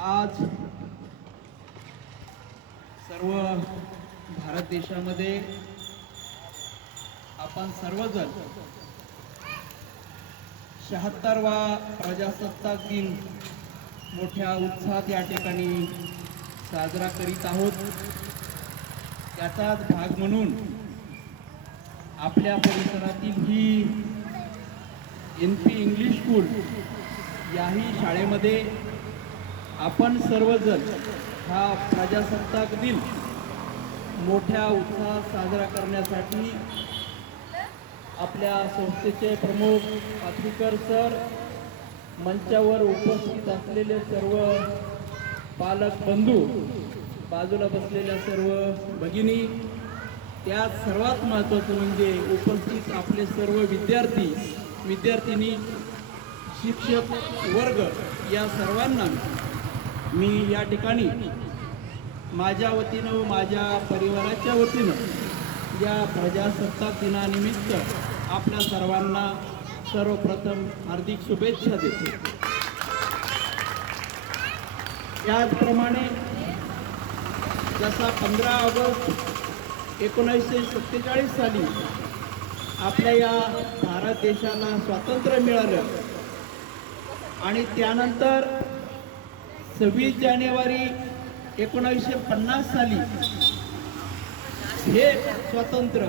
आज सर्व भारत देशामध्ये आपण सर्वजण शहात्तरवा प्रजासत्ताक दिन मोठ्या उत्साहात या ठिकाणी साजरा करीत आहोत. त्याचाच भाग म्हणून आपल्या परिसरातील ही एन पी इंग्लिश स्कूल याही शाळेमध्ये आपण सर्वजण हा प्रजासत्ताक दिन मोठ्या उत्साहात साजरा करण्यासाठी आपल्या संस्थेचे प्रमुख पाथरीकर सर मंचावर उपस्थित असलेले सर्व पालक बंधू बाजूला बसलेल्या सर्व भगिनी त्यात सर्वात महत्त्वाचं म्हणजे उपस्थित आपले सर्व विद्यार्थी विद्यार्थिनी शिक्षक वर्ग या सर्वांना मी या ठिकाणी माझ्या वतीनं व माझ्या परिवाराच्या वतीनं या प्रजासत्ताक दिनानिमित्त आपल्या सर्वांना सर्वप्रथम हार्दिक शुभेच्छा देतो. त्याचप्रमाणे जसा पंधरा ऑगस्ट एकोणीसशे सत्तेचाळीस साली आपल्या या भारत देशाला स्वातंत्र्य मिळालं आणि त्यानंतर सव्वीस जानेवारी एकोणावीसशे पन्नास साली हे स्वातंत्र्य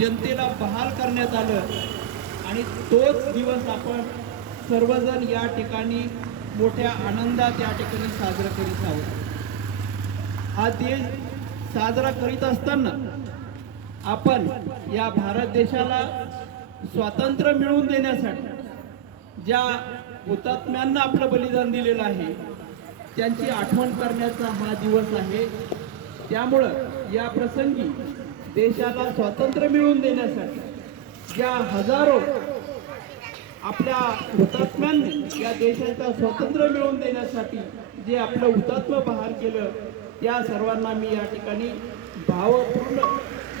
जनतेला बहाल करण्यात आलं. आणि तोच दिवस आपण सर्वजण या ठिकाणी मोठ्या आनंदात या ठिकाणी साजरा करीत आहोत. हा देश साजरा करीत असताना आपण या भारत देशाला स्वातंत्र्य मिळवून देण्यासाठी ज्या हुतात्म्यांना आपलं बलिदान दिलेलं आहे त्यांची आठवण करण्याचा हा दिवस आहे. त्यामुळं या प्रसंगी देशाला स्वातंत्र्य मिळवून देण्यासाठी ज्या हजारो आपल्या हुतात्म्यांनी या देशाचा स्वातंत्र्य मिळवून देण्यासाठी जे आपलं हुतात्म बहार केलं त्या सर्वांना मी या ठिकाणी भावपूर्ण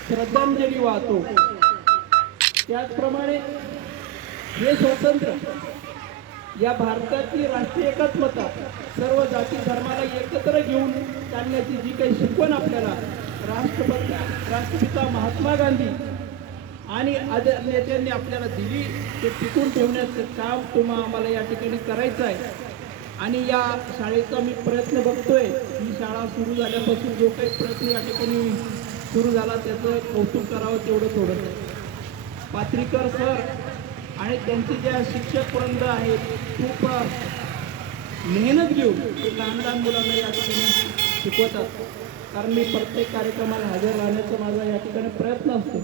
श्रद्धांजली वाहतो. त्याचप्रमाणे हे स्वातंत्र्य या भारताची राष्ट्रीय एकात्मता सर्व जाती धर्माला एकत्र घेऊन चालण्याची जी काही शिकवण आपल्याला राष्ट्रपती राष्ट्रपिता महात्मा गांधी आणि आदर नेत्यांनी आपल्याला दिली ते टिकून ठेवण्याचं काम तुम्हा आम्हाला या ठिकाणी करायचं आहे. आणि या शाळेचा मी प्रयत्न बघतोय. ही शाळा सुरू झाल्यापासून जो काही प्रयत्न या ठिकाणी सुरू झाला त्याचं कौतुक करावं तेवढं थोडंसं पात्रीकर सर आणि त्यांचे ज्या शिक्षक वृंद आहेत खूप मेहनत घेऊन ते लहान लहान मुलांना या ठिकाणी शिकवतात. कारण मी प्रत्येक कार्यक्रमाला हजर राहण्याचा माझा या ठिकाणी प्रयत्न असतो.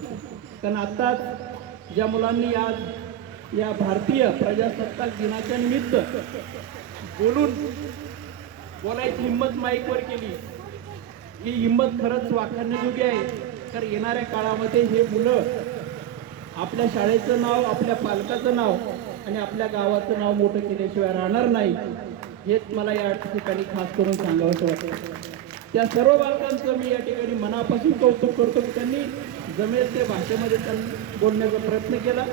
कारण आत्ताच ज्या मुलांनी आज या भारतीय प्रजासत्ताक दिनाच्या निमित्त बोलून बोलायची हिंमत माईकवर केली. ही हिंमत खरंच वाखाणण्याजोगी आहे. तर येणाऱ्या काळामध्ये हे मुलं आपल्या शाळेचं नाव आपल्या पालकाचं नाव आणि आपल्या गावाचं नाव मोठं केल्याशिवाय राहणार नाही हेच मला या ठिकाणी खास करून सांगावंसं वाटतं त्या सर्व बालकांचं मी या ठिकाणी मनापासून कौतुक करतो की त्यांनी जमेल ते भाषेमध्ये त्यांनी बोलण्याचा प्रयत्न केला.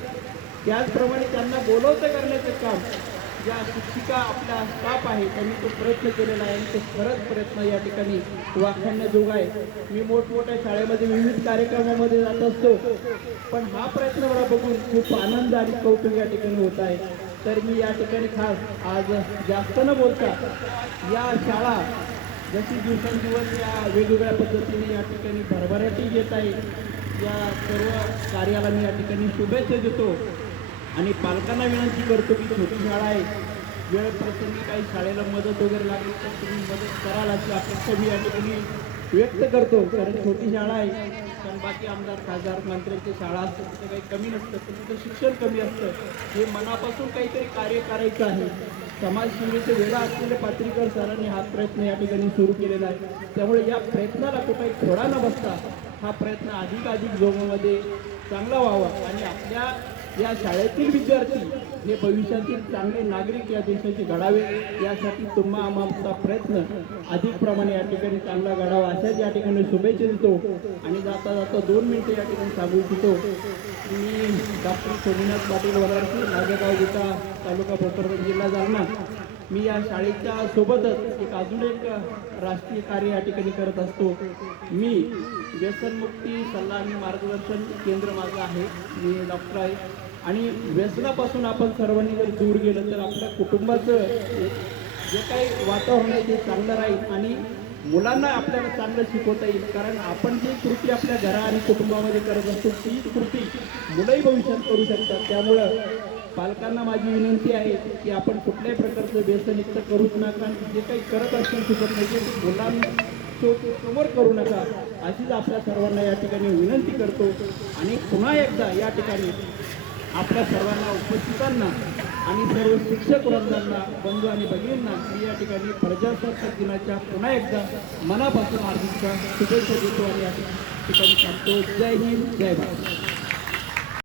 त्याचप्रमाणे त्यांना बोलवतं करण्याचं काम ज्या शिक्षिका आपल्या स्टाफ आहे त्यांनी तो प्रयत्न केलेला आहे आणि तो खरंच प्रयत्न या ठिकाणी वाखाणण्याजोगा आहे. मी मोठमोठ्या शाळेमध्ये विविध कार्यक्रमामध्ये जात असतो पण हा प्रयत्न मला बघून खूप आनंद आणि कौतुक या ठिकाणी होत आहे. तर मी या ठिकाणी खास आज जास्त न बोलता या शाळा जशी दिवसेंदिवस या वेगवेगळ्या पद्धतीने या ठिकाणी भरभराटी येत आहे या सर्व कार्याला मी या ठिकाणी शुभेच्छा देतो. आणि पालकांना विनंती करतो की छोटी शाळा आहे वेळ प्रसंगी काही शाळेला मदत वगैरे लागली तर तुम्ही मदत कराल अशी अपेक्षा मी या ठिकाणी व्यक्त करतो. कारण छोटी शाळा आहे कारण बाकी आमदार खासदार मंत्र्यांची शाळा असतं तिथं काही कमी नसतं पण तिथं शिक्षण कमी असतं. हे मनापासून काहीतरी कार्य करायचं आहे. समाजसेवेचे वेळा असलेले पात्रीकर सरांनी हा प्रयत्न या ठिकाणी सुरू केलेला आहे. त्यामुळे या प्रयत्नाला कुठे थोडा न बसता हा प्रयत्न अधिकाधिक जोमामध्ये चांगला व्हावा आणि आपल्या या शाळेतील विद्यार्थी हे भविष्यातील चांगले नागरिक या देशाचे घडावे यासाठी तुम्हा आमचा प्रयत्न अधिक प्रमाणे या ठिकाणी चांगला घडावा अशाच या ठिकाणी शुभेच्छा देतो. आणि जाता जाता दोन मिनिटं या ठिकाणी सांगू इच्छितो. मी डॉक्टर सोमनाथ पाटील वरारसी माझं गाव तालुका भोकरदन जिल्हा जालना. मी या शाळेच्या सोबतच एक अजून एक राष्ट्रीय कार्य या ठिकाणी करत असतो. मी व्यसनमुक्ती सल्ला आणि मार्गदर्शन केंद्र माझं आहे. मी डॉक्टर आहे. आणि व्यसनापासून आपण सर्वांनी जर दूर गेलं तर आपल्या कुटुंबाचं एक जे काही वातावरण आहे ते चांगलं राहील आणि मुलांना आपल्याला चांगलं शिकवता येईल. कारण आपण जी कृती आपल्या घरा आणि कुटुंबामध्ये करत असतो ती कृती मुलंही भविष्यात करू शकतात. त्यामुळं पालकांना माझी विनंती आहे की आपण कुठल्याही प्रकारचं व्यसनयुक्त करूच नका आणि जे काही करत असतील शिकत नाही ते मुलांना तो समोर करू नका. अशीच आपल्या सर्वांना या ठिकाणी विनंती करतो. आणि पुन्हा एकदा या ठिकाणी आपल्या सर्वांना उपस्थितांना आणि सर्व शिक्षक वृंदांना बंधू आणि भगिनींना मी या ठिकाणी प्रजासत्ताक दिनाच्या पुन्हा एकदा मनापासून हार्दिकच्या शुभेच्छा देतो आणि या ठिकाणी सांगतो. जय हिंद जय भारत.